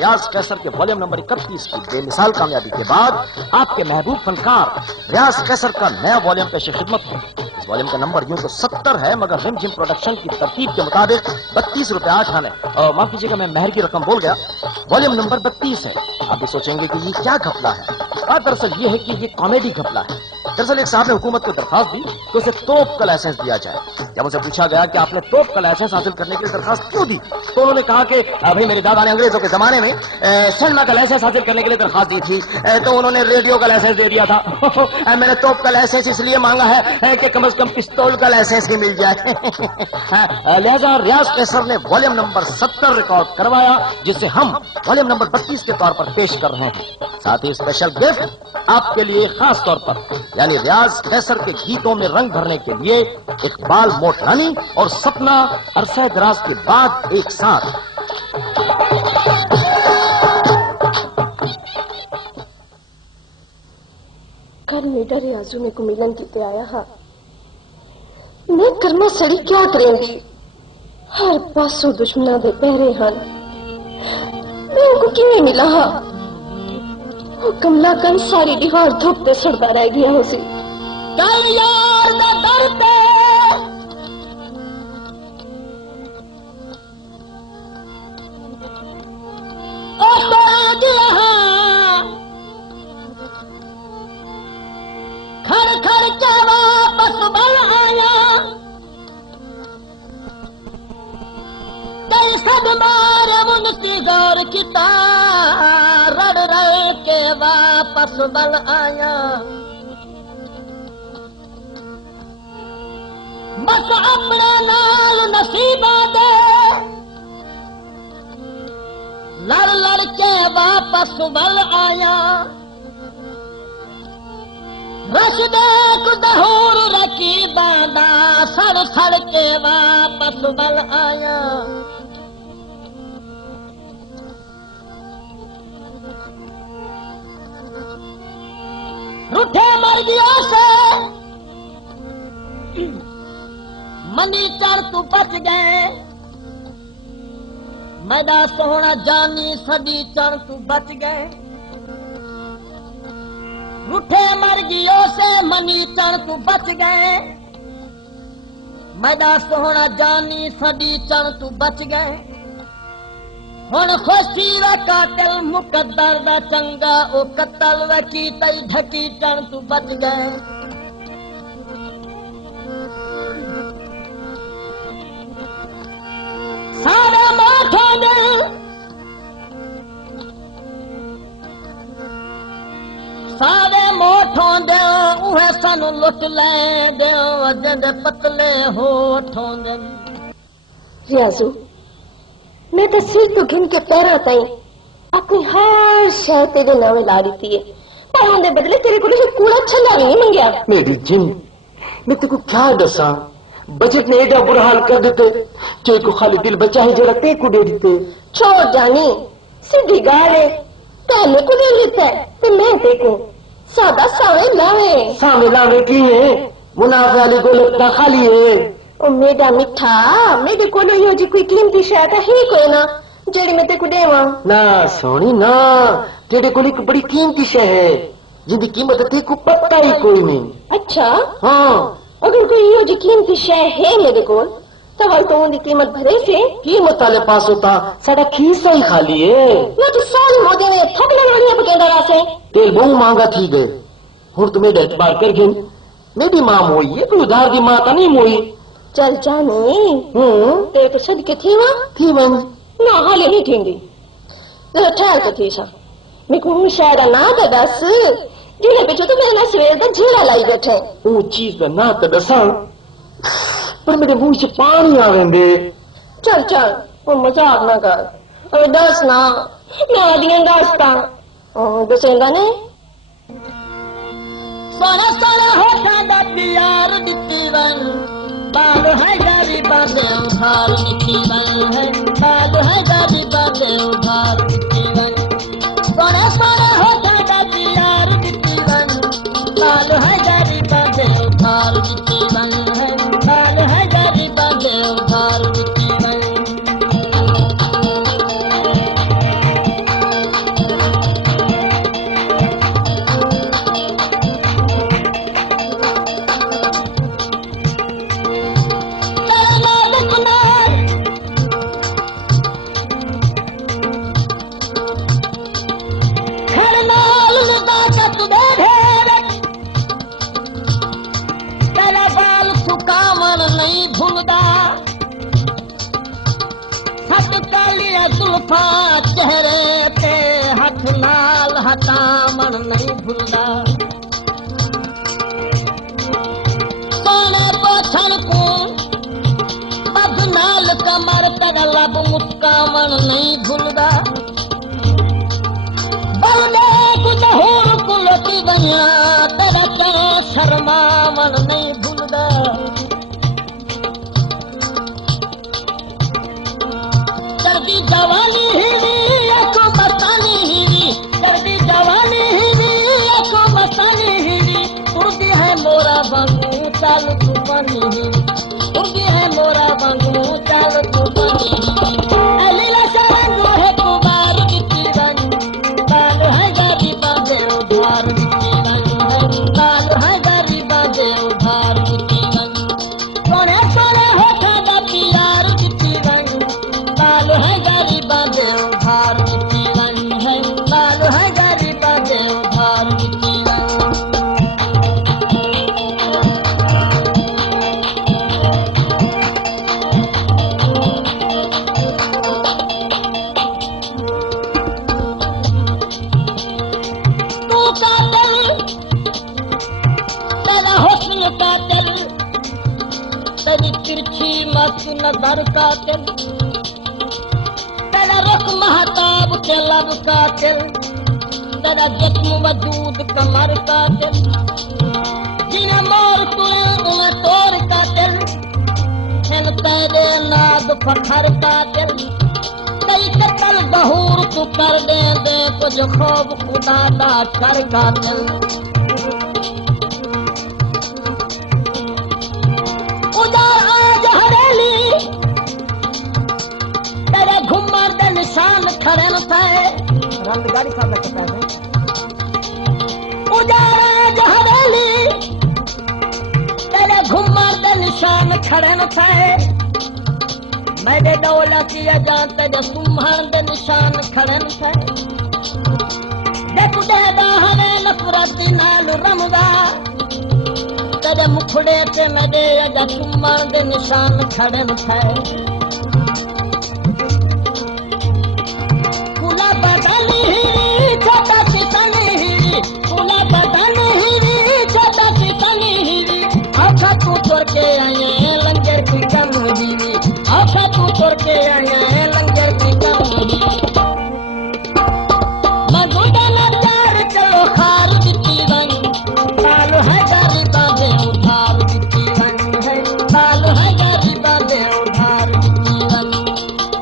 रियाज कैसर के volume number 31 की बेमिसाल कामयाबी के बाद आपके महबूब फनकार रियाज कैसर का नया वॉल्यूम पेश खिदमत है। इस वॉल्यूम का नंबर यूं तो 70 है, मगर रिम जिम प्रोडक्शन की तरतीब के मुताबिक 32 रुपए 8 आने, और माफ कीजिएगा मैं महर की रकम बोल गया। वॉल्यूम नंबर 32 है। आप भी सोचेंगे कि ये क्या घपला है। बात दरअसल ये है कि ये कॉमेडी घपला है। दरअसल एक साहब ने हुकूमत को दरखास्त दी कि उसे तोप का लाइसेंस दिया जाए। जब उनसे पूछा गया कि आपने तोप का लाइसेंस हासिल करने के लिए दरखास्त क्यों दी, तो उन्होंने कहा कि भाई मेरे दादा ने अंग्रेजों के जमाने में सिनेमा का लाइसेंस हासिल करने के लिए दरखास्त दी थी, तो उन्होंने रेडियो का लाइसेंस दे दिया था। मैंने तोप का लाइसेंस इसलिए मांगा है कि कम से कम पिस्तौल का लाइसेंस ही मिल जाए। लिहाजा रियाज कैसर ने वॉल्यूम नंबर 70 रिकॉर्ड करवाया, जिसे हम वॉल्यूम नंबर 32 के तौर पर पेश कर रहे हैं। साथ ही स्पेशल गिफ्ट आपके लिए खास तौर पर, यानी रियाज कैसर के गीतों में रंग भरने के लिए इकबाल मोटरानी और सपना अरसा दराज के बाद एक साथ। कल मेरा रियाजू में को मिलन किते आया हा, मैं कर्मा सड़ी क्या करेंगी। हर पासों दुश्मना दे पहरे हन, मैं उनको किवें मिला हा। वो कमला कन सारी दीवार धुपते सड़ता रह गया उसे। कल यार दा दर पे ओ तोड़ दिया, खड़ खड़ के वापस बल आया। कई सब मारे मुनसी गौर किता, रड़ रड़ के वापस बल आया। बस अपने नाल नसीबा दे, लड़ लड़ के वापस बल आया। रश देख दहूर रखी बांदा, सड़ सड़ के वापस बल आया। रूठे मर्जियों से मनी चढ़ तू बच गए, मैदा सोहना जानी सदी चढ़ तू बच गए। रूठे मर्जियों से मनी चढ़ तू बच गए, मैदा सोहना जानी सदी चढ़ तू बच गए। हुण खुशी व कातिल मुकद्दर दा चंगा, ओ कत्ल व की तई ढकी चढ़ तू बच गए। सारे मोठों दे उहे सानू लुट ले दे, जदे पतले होठों दे। रियाजू मैं तो सिर तो घिन के पैरा ताई अपनी हर शय तेरे नावे ला दी थी, पर उनके बदले तेरे को कूड़ा छंगा भी नहीं मंगया। मेरी जिन मैं तेको क्या दसा, बजट ने एडा बुरा हाल कर देते, जो को खाली दिल बचा है जरा ते को दे देते। छोड़ जानी सीधी गाल है, तेने को दे लेता है तो मैं देखूं सादा सावे लावे की है, मुनाफे वाली गोलक खाली है। ओ मेरा मिठा, मेरे को यो जी कोई कीमती शायद है कोई ना जेड़ी मैं तेको देवा ना। सोनी ना, तेरे को एक बड़ी कीमती शय है जिंदी कीमत तेको पता ही कोई नहीं। अच्छा हाँ, अगर कोई यो जी कीमती शय है मेरे को तो उनकी कीमत भरे से कीमत वाले पास होता, साडा खीसा ही खाली है। मैं तो सारी मोदी में थपने वाली है बकेंदा से तेल बहु महंगा थी गए। हुण तुम्हें एतबार कर गिन, मैं भी मां मोई है, कोई उधार की माता नहीं मोई। चल जाने तेरे तो सदके थी वन ना हाले नहीं थींदी। जरा ठहर के थी सा मैं को शायद ना तो दस जिन्हें पीछे तो मैंने सवेर का झीला लाई बैठे। वो चीज का ना तो दसा, पर मेरे मुंह से पानी आवेंदे। चल चल वो मजाक ना कर, अरे दस ना मैं दिया दसता दसेंदा ने। सोना सोना होता दा प्यार दिती वन, बाल है गारी बांधे उधार दिती वन है, बाल है गारी बांधे उधार दिती वन। सोना सोना होता दा प्यार दिती वन, बाल है गारी बांधे उधार दिती वन है, बाल है गारी बांधे उधार दिती वन। हटावण नहीं भूलदा सोने पोछण को बदनाल कमर पर लब मुस्कावण नहीं भूलदा बलदे गुजहूर कुलती बनिया तेरा के शर्मावण नहीं भूलदा सर्दी जवानी हीरी एको मस्तानी हीरी सर्दी जवानी हीरी एको मस्तानी हीरी उड़दी है मोरा वांगू चाल तूफानी हीरी उड़दी है मोरा वांगू चाल तूफानी हीरी लीला शरण है कुमार बिती बन काल है गरीबा दे उधार बिती बन काल है गरीबा दे उधार बिती बन सोने सोने होठा दा प्यार बिती बन काल है गरीबा दे उधार बिती बन है काल है गरीबा दे उधार बिती बन तेरा हुस्न का दिल तेरी तिरछी मस्त नजर का दिल तेरा रुख महताब के लब का दिल तेरा जिस्म वजूद कमर का दिल जिन्हें मोर तुए उन्हें तोड़ का दिल हिन तेरे नाद फखर का दिल कई कतल बहूर तू कर दे कुछ खूब खुदा दा कर का दिल उदार आज हरेली तेरे घुमर दे निशान खड़े न थे रंगदारी साहब ने कहता है उदार आज हरेली तेरे घुमर दे निशान खड़े न थे मेरे डोला किया जानते जो सुम्हण दे निशान खड़े न थे देखो देदा हमें नफरत नाल रमदा तेरे मुखड़े से मेरे अजा सुम्हण दे निशान खड़े न थे कुला बदली हीरी छोटा सी तनी हीरी कुला बदली हीरी छोटा सी तनी हीरी आखा तू तोड़ के आए लंगर की कम हीरी आखा तू तोड़ के आए लंगर की कम हीरी मगुदा नजार चलो खार बिती बन काल है गरीबा दे उधार बिती बन है काल है गरीबा दे उधार बिती बन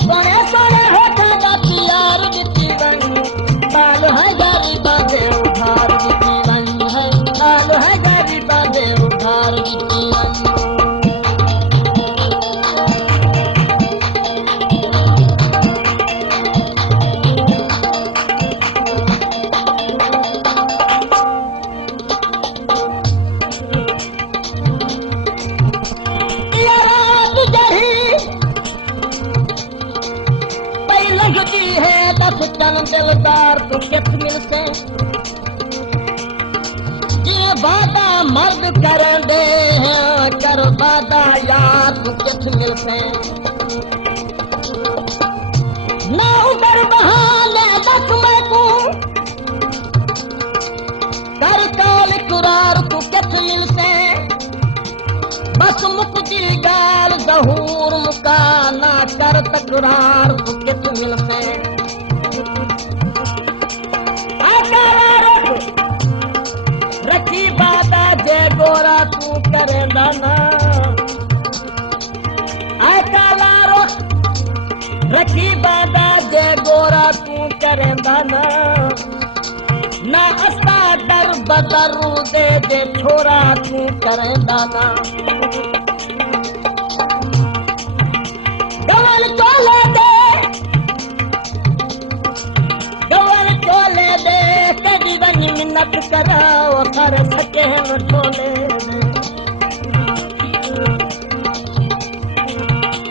सोने सोने होठा दा प्यार बिती बन काल है गरीबा दे उधार बिती बन है काल है गरीबा दे उधार बिती बन लगती है दस टन दिलदार तो कित मिलते ये वादा मर्द कर दे हैं कर वादा यार तो कित मिलते ना उधर बहाने दस मैं को कर काल कुरार तो कित मिलते बस मुक्ति गाल जहूर मुका ना कर तकरार तो कित मिलते रखी बाता जे गोरा तू करे दाना काला रुख रखी बाता जे गोरा तू करे दाना ना अस्ता डर बदरू दे दे छोरा तू करे दाना गवल चोले दे कभी बन मिन्नत कराओ कर सके हम ठोले दे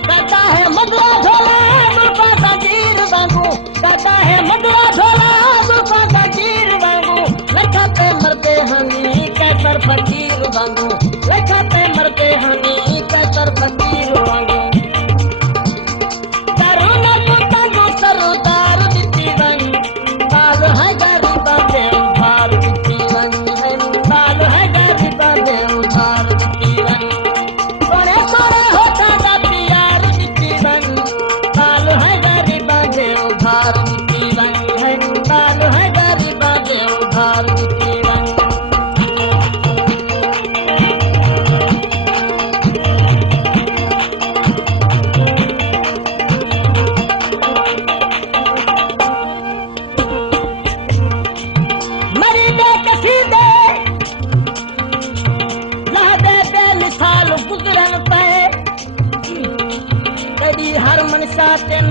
कहता है मधुआ झोला बुलपा संजीर वांगू कहता है मधुआ झोला बुलपा संजीर वांगू लखते मरते हनी कैसर फकीर वांगू लखते मरते हनी कैसर फकीर वांगू सरदार बिती बन काल है गरीबा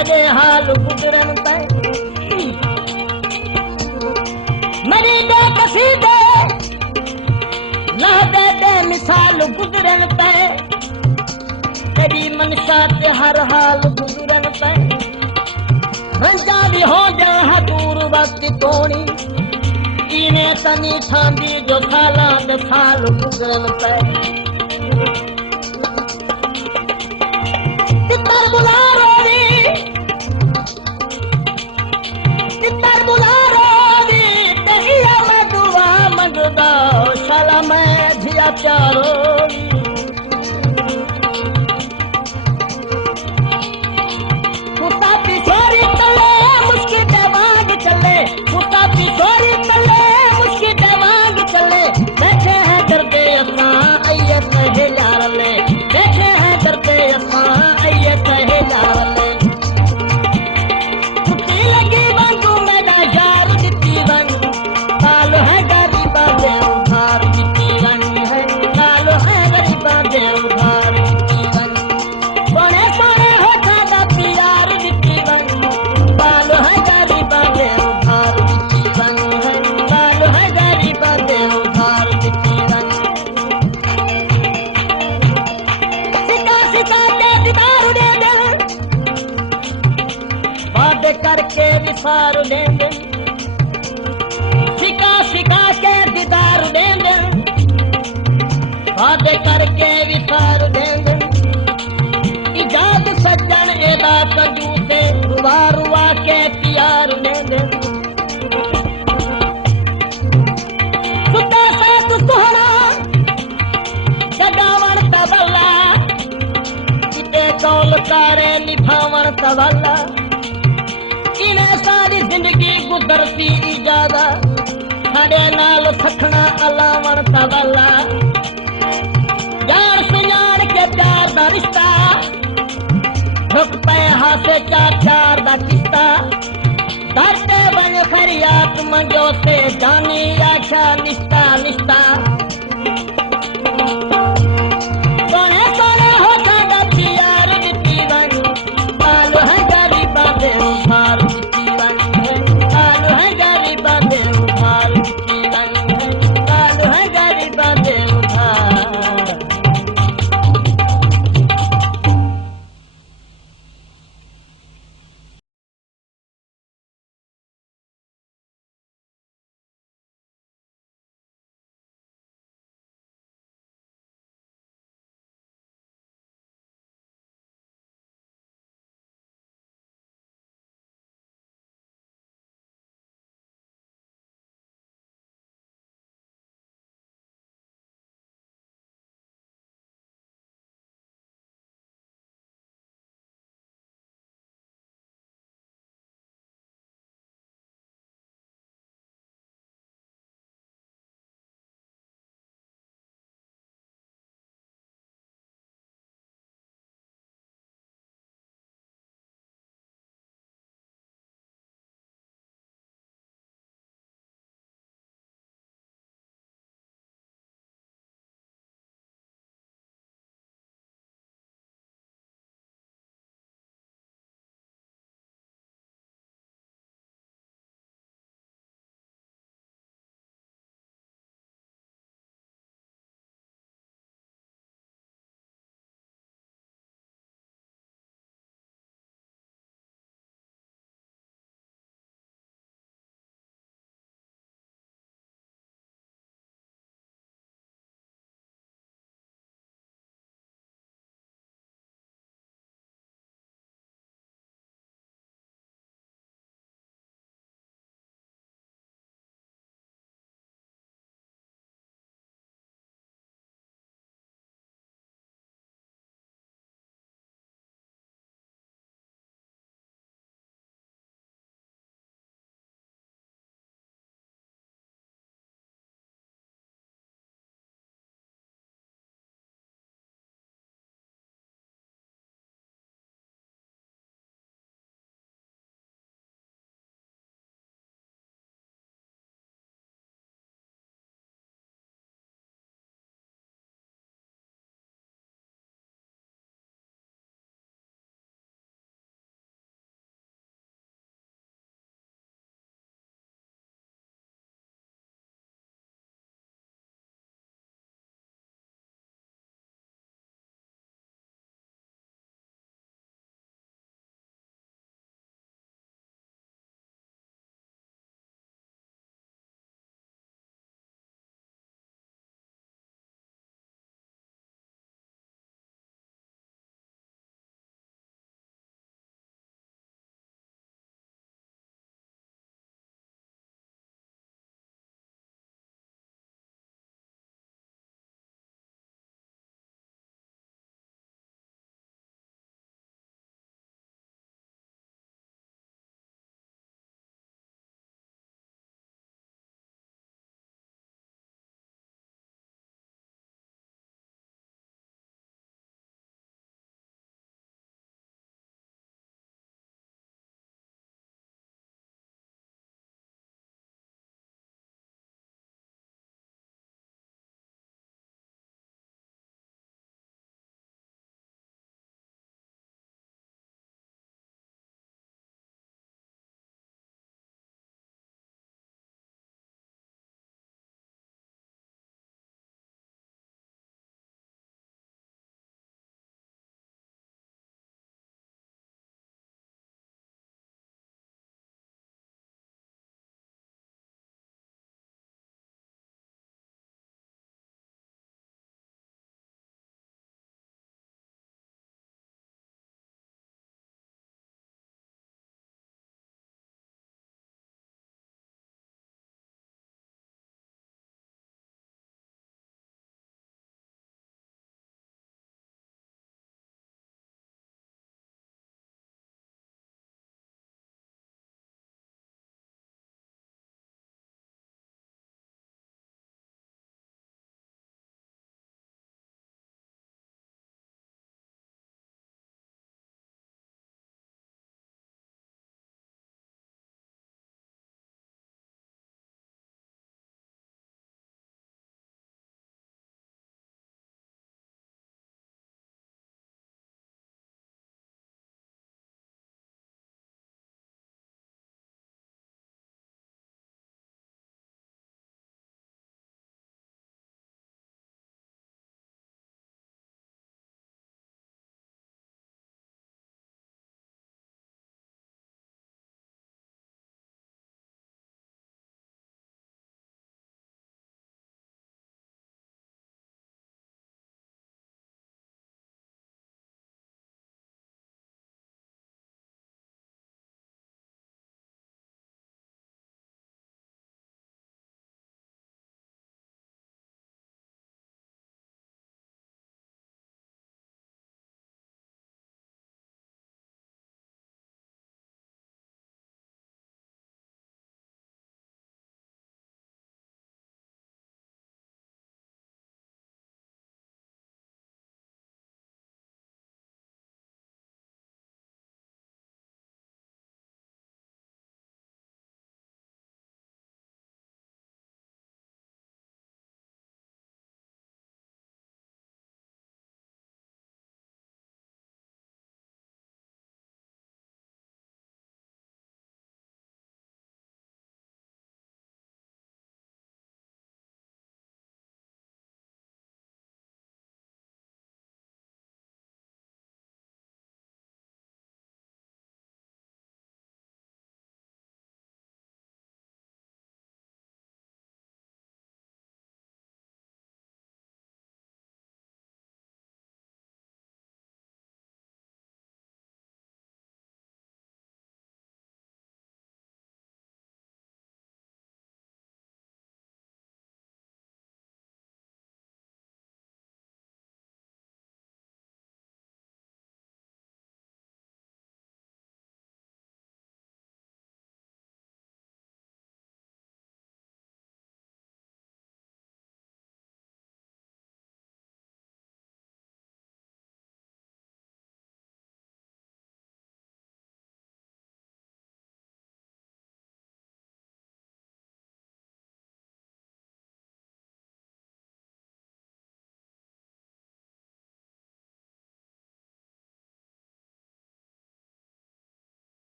लगे हाल गुजरन पे मरी दे कसीदे ला दे दे मिसाल गुजरन पे तेरी मनसा ते हर हाल गुजरन पे रंजा भी हो जा दूर वक्त तोड़ी इन्हें तनी थांदी जो साला दे साल गुजरन पे तितर बुला रोवी तेरिया मैं दुआ मंगदा साला मैं जिया प्यारो कुत्ता पिछोरी तले मुस्की दवाग चले कुत्ता पिछोरी तले मुस्की दवाग चले बैठे हैं डरते असां आइए कहे यार ले बैठे हैं डरते असां आइए कहे यार ले कुत्ती लगी वांगू मेरा यार दित्ती रंग काल है गरीबा दे उधार दित्ती रंग है काल है गरीबा दे उधार दित्ती रंग कोने कोने होठा दा प्यार दित्ती रंग काल है गरीबा दे उधार दित्ती रंग है काल है गरीबा दे उधार दित्ती रंग सिका सिका के दीदार दे दे वादे करके विसार दे दे सिका सिका के दीदार दे दे वादे करके विसार दे दे इजाद सज्जन एदा तजू से रुआ रुआ के प्यार दे दे सुते से तू सोहना जगावन तबला किते कौल करे निभावन तबला इन्हें सारी जिंदगी गुजरती इजादा साडे नाल सखना अलावन तबला जान सुजान के प्यार दा रिश्ता रुक पे हासे चार दा किस्ता दर्द बन खरियात मंजो से जानी आशा निस्ता निस्ता